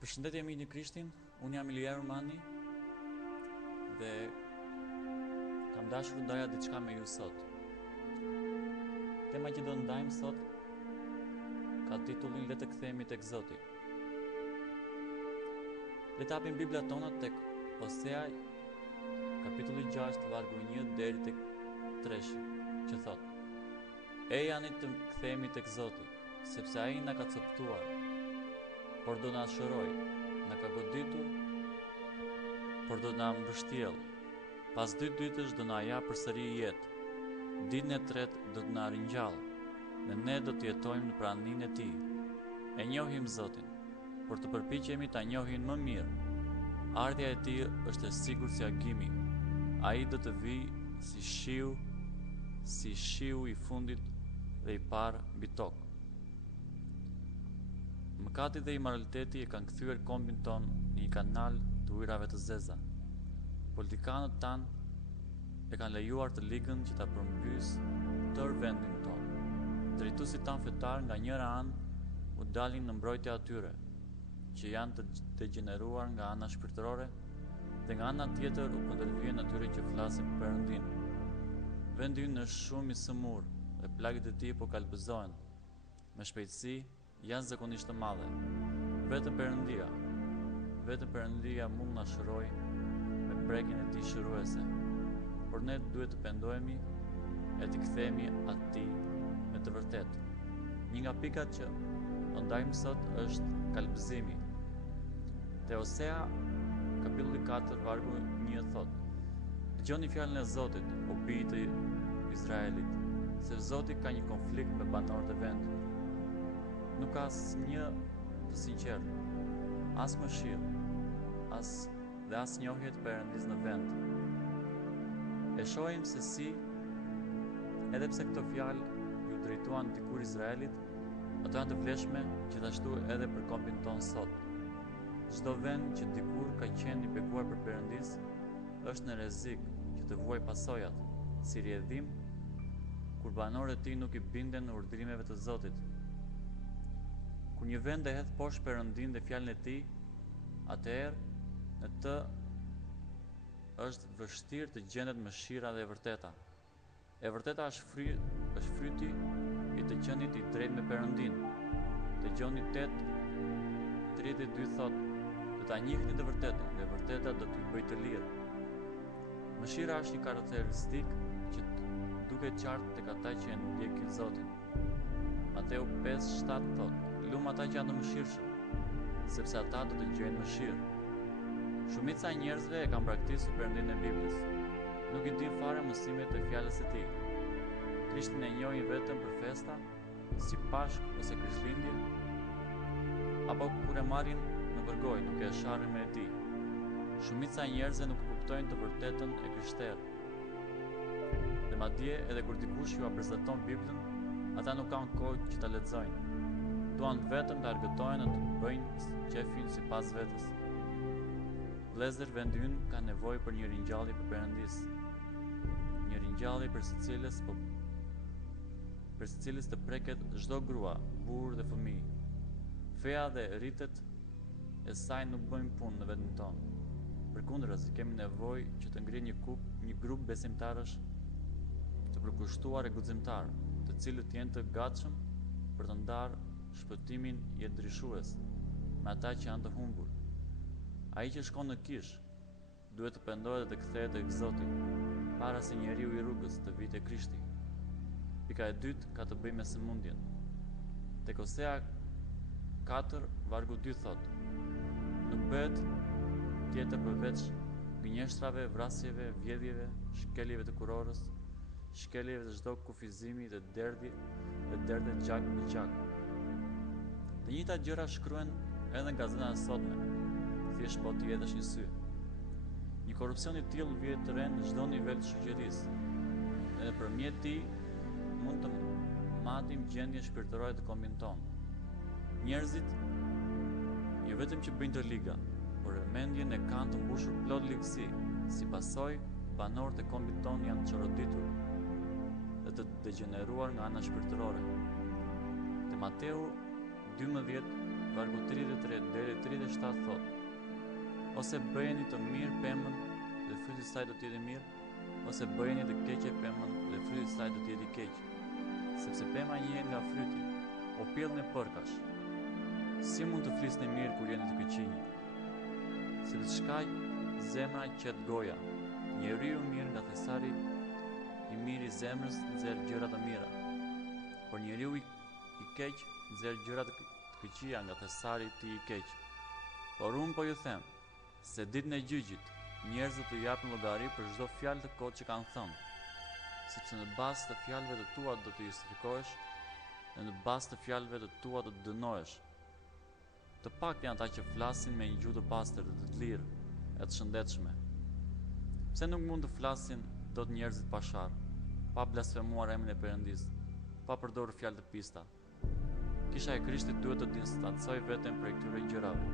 Përshëndetje miq në Krishtin, unë jam Ilija Romani dhe kam dashur të ndaja diçka me ju sot. Tema që do ndajmë sot ka titullin Le të kthehemi tek Zoti. Le të hapim Bibla tona tek Osea, kapitulli 6, vargu 1 deri tek 3, që thot: Ejani të kthehemi tek Zoti, sepse ai na ka coptuar, por do na shëroj, na ka goditur, por do na mbështjell. Pas 2 ditësh do na jap përsëri jetë. Ditën e tretë do të na ringjall, dhe ne do të jetojmë në praninë e Tij. E njohim Zotin, por të përpiqemi ta njohim më mirë. Ardhja e Tij është e sigurt si agimi. Ai do të vijë si shiu i fundit dhe i parë mbi tokë. Mëkati dhe immoraliteti e kanë kthyer kombin ton në një kanal të ujrave të zeza. Politikanët tanë e kanë lejuar të ligën që ta përmbys tërë vendin ton. Drejtuesit tanë fetar nga njëra anë u dalin në mbrojtje atyre që janë të degeneruar nga ana shpirtërore, dhe nga ana tjetër u kundërvjen atyre që flasin për Perëndin. Vendi ynë është shumë i sëmur dhe plagët e tij po kalpëzohen me shpejtësi jashtëzakonisht të madhe. Vetëm Perëndia mund na shëroj me prekjen e Tij shëruese. Por ne duhet të pendohemi e të kthehemi atij me të vërtetë. Një nga pikat që do ndajmë sot është kalpëzimi. Te Osea, kapitulli 4, vargu 1 thot: Dëgjoni fjalën e Zotit, o bijtë të Izraelit, se Zoti ka një konflikt me banorët e vendit. Nuk ka asnjë të sinqert, as mëshirë, dhe as njohje të Perëndis në vend. E shohim se si, edhe pse këto fjalë ju drejtuan dikur Izraelit, ato janë të vlefshme gjithashtu edhe për kombin ton sot. Çdo vend që dikur ka qenë i bekuar për Perëndis është në rrezik që të vuajë pasojat, si rrjedhim, kur banorët e tij nuk i binden urdhrimeve të Zotit. Kur një vend e hedh poshtë Perëndin dhe fjalën e Tij, atëherë në të është vështirë të gjendet mëshira dhe e vërteta. E vërteta është fryti i të qenit i drejtë me Perëndin. Dëgjoni 8:32 thot: Do ta njihni të vërtetën, dhe e vërteta do t'ju bëjë të lirë. Mëshira është një karakteristikë që duket qartë tek ata që e ndjekin Zotin. Mateu 5:7 thot: Lum ata që janë të mëshirshëm, sepse ata do të gjejnë mëshirë. Shumica e njerëzve e kanë braktisur Perëndin e Biblës. Nuk i din fare mësimet e fjalës së Tij. Krishtin e njohin vetëm për festa, si Pashk ose Krishtlindje, apo kur e marrin në përgojë duke e sharrur me e Tij. Shumica e njerëzve nuk kuptojnë të vërtetën e Krishterë. Dhe madje edhe kur dikush ju prezanton Biblën, ata nuk kanë kohë që ta lexojnë. Duan vetëm të argëtojnë dhe të bëjnë qefin sipas vetes. Vëllezër, vendi ynë ka nevojë për një ringjallje për Perëndis. Një ringjallje për secilës të preket çdo grua, burr dhe fëmijë. Feja dhe rritet e saj nuk bëjnë punë në vendin tonë. Përkundërzi, kemi nevojë që të ngrihet një grup besimtarësh të përkushtuar e guximtar, të cilët janë të gatshëm për të ndarë shpëtimin jetëdrishues me ata që janë të humbur. Ai që shkon në kish duhet të pendohet dhe të kthehet tek Zoti para se njeriu i rrugës të vijë te Krishti. Pika e dytë ka të bëjë me sëmundjen. Tek Osea 4 vargu 2 thot: Nuk bëhet tjetër përveç gënjeshtrave, vrasjeve, vjedhjeve, shkeljeve të kurorës, shkeljeve të çdo kufizimi dhe derdhje gjak mbi gjak. Të njëjta gjëra shkruhen edhe në gazetat e sotme, thjesht po t'i hedhësh një sy. Një korrupsion i tillë vjen të rënë në çdo nivel të shoqërisë. Dhe nëpërmjet tij mund të matim gjendjen shpirtërore të kombit ton. Njerëzit jo vetëm që bëjnë të liga, por mendjen e kanë të mbushur plot ligësi. Si pasojë, banorët e kombit ton janë çoroditur dhe të degeneruar nga ana shpirtërore. Te Mateu 12 vargu 33 deri 37 thot: ose bëjeni të mirë pemën dhe fryti i saj do të jetë mirë, ose bëjeni të keqe pemën dhe fryti i saj do të jetë i keq. Sepse pema njihet nga fryti. O pjellën e përkash, si mund të flisni mirë kur jeni të këqinj? Sepse shkaq zemra qet goja. Njeriu mirë nga thesari i mirë i zemrës nxjerr gjëra të mira, por njeriu i keq nxjerr gjëra të këqija nga thesari i tij i keq. Por unë po ju them, se ditën e gjyqit, njerëzit të japin llogari për çdo fjalë të kotë që kanë thënë, sepse në bazë të fjalëve të tua do të justifikohesh dhe në bazë të fjalëve të tua do të dënohesh. Të pak janë ata që flasin me një gjuhë të pastër, të lirë e të shëndetshme. Pse nuk mund të flasin dot njerëzit pa sharr, pa blasfemuar emrin e Perëndis, pa përdorur fjalë të pista? Kisha e Krishtit duhet të distancoj veten prej këtyre gjërave.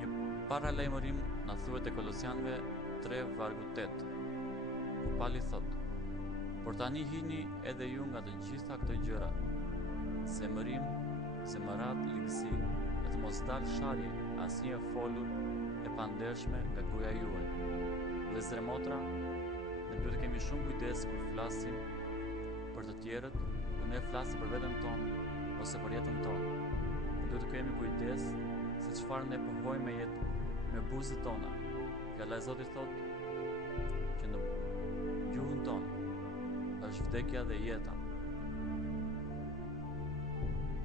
Një paralajmërim na thuhet te Kolosianëve 3 vargu 8, ku Pali thot: por tani hini edhe ju nga të gjitha këto gjëra, zemërim, zemërat, ligësi, e të mos dalë sharje, asnjë e folur e pandershme nga goja juaj. Vëllezër e motra, ne duhet të kemi shumë kujdes kur flasim për të tjerët, kur ne flasim për veten tonë ose për jetën tonë. Ne duhet të kemi kujdes se çfarë ne pohojmë me buzët tona. Fjala e Zotit thotë që në gjuhën tonë është vdekja dhe jeta.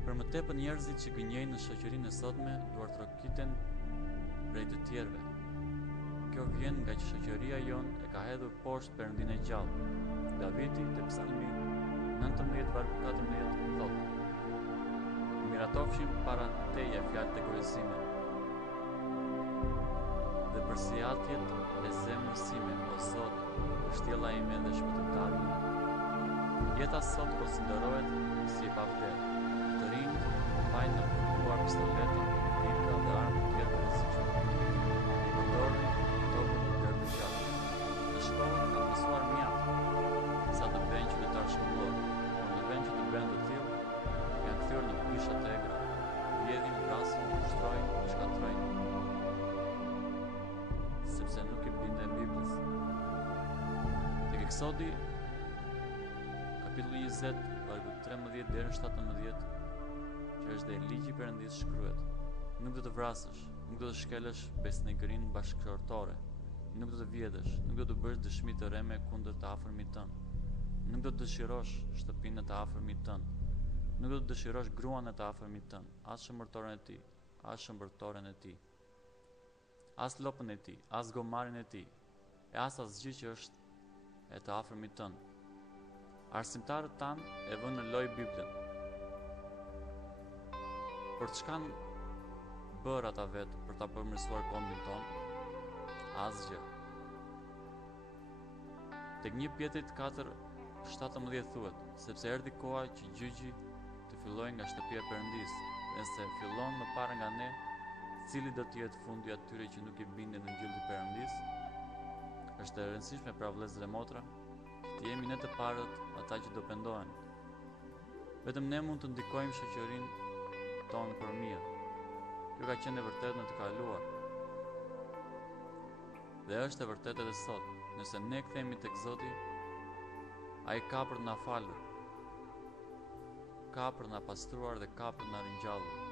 Për më tepër njerëzit që gënjejnë në shoqërinë e sotme duart trokiten prej të tjerëve. Kjo vjen nga që shoqëria jonë e ka hedhur poshtë Perëndinë e gjallë. Davidi te Psalmi 19 vargu 14 thotë: miratofshin para teje fjalët e gojësime dhe për sjelljet e zemrës sime, o Zot, shtjella ime dhe shpëtimtari im. Jeta sot konsiderohet si e pavlerë. Të rinjt mbajnë në përkuar pistoleta, pika dhe armë të tjera të rrezikshme. I përdorin topën e dërë të gjatë. Në shkollën ka mësuar mjaft sa të bëjnë qytetar shkollor, por në vend që të bëjnë të tillë, janë kthyer në pisha të egra, vjedhin, vrasin, ushtrojnë, shkatrojnë, sepse nuk i binden Biblës. Tek Eksodi kapitulli 20, vargu 13 deri në 17, që është dhe ligji i Perëndis, shkruhet: nuk do të vrasësh, nuk do të shkelësh besnikërinë bashkëshortore, nuk do të vjedhësh, nuk do të bësh dëshmi të rreme kundër të afërmit tënd, nuk do të dëshirosh shtëpinë e të afërmit tënd, nuk do të dëshirosh gruan e të afërmit tënd, as shëmbërtoren e tij, as shëmbërtoren e tij, as lopën e tij, as gomarin e tij, e as asgjë që është e të afërmit tënd. Arsimtarët tanë e vënë në lojë Biblën. Për çka bërë ata vetë për ta përmirësuar kombin ton? Asgjë. Tek 1 Pjetrit 4:17 thuhet: sepse erdhi koha që gjyqi të fillojë nga shtëpia e Perëndis, dhe se fillon më parë nga ne, cili do të jetë fundi atyre që nuk i binden në gjillë të Perëndis? Është e rëndësishme pra vëllezër e motra, të jemi ne të parët ata që do pendohen. Vetëm ne mund të ndikojmë shoqërinë tonë për mirë. Kjo ka qenë e vërtetë në të kaluar. Dhe është e vërtetë edhe sot. Nëse ne kthehemi tek Zoti, ai ka për të na falur, ka për të na pastruar dhe ka për të na ringjallur.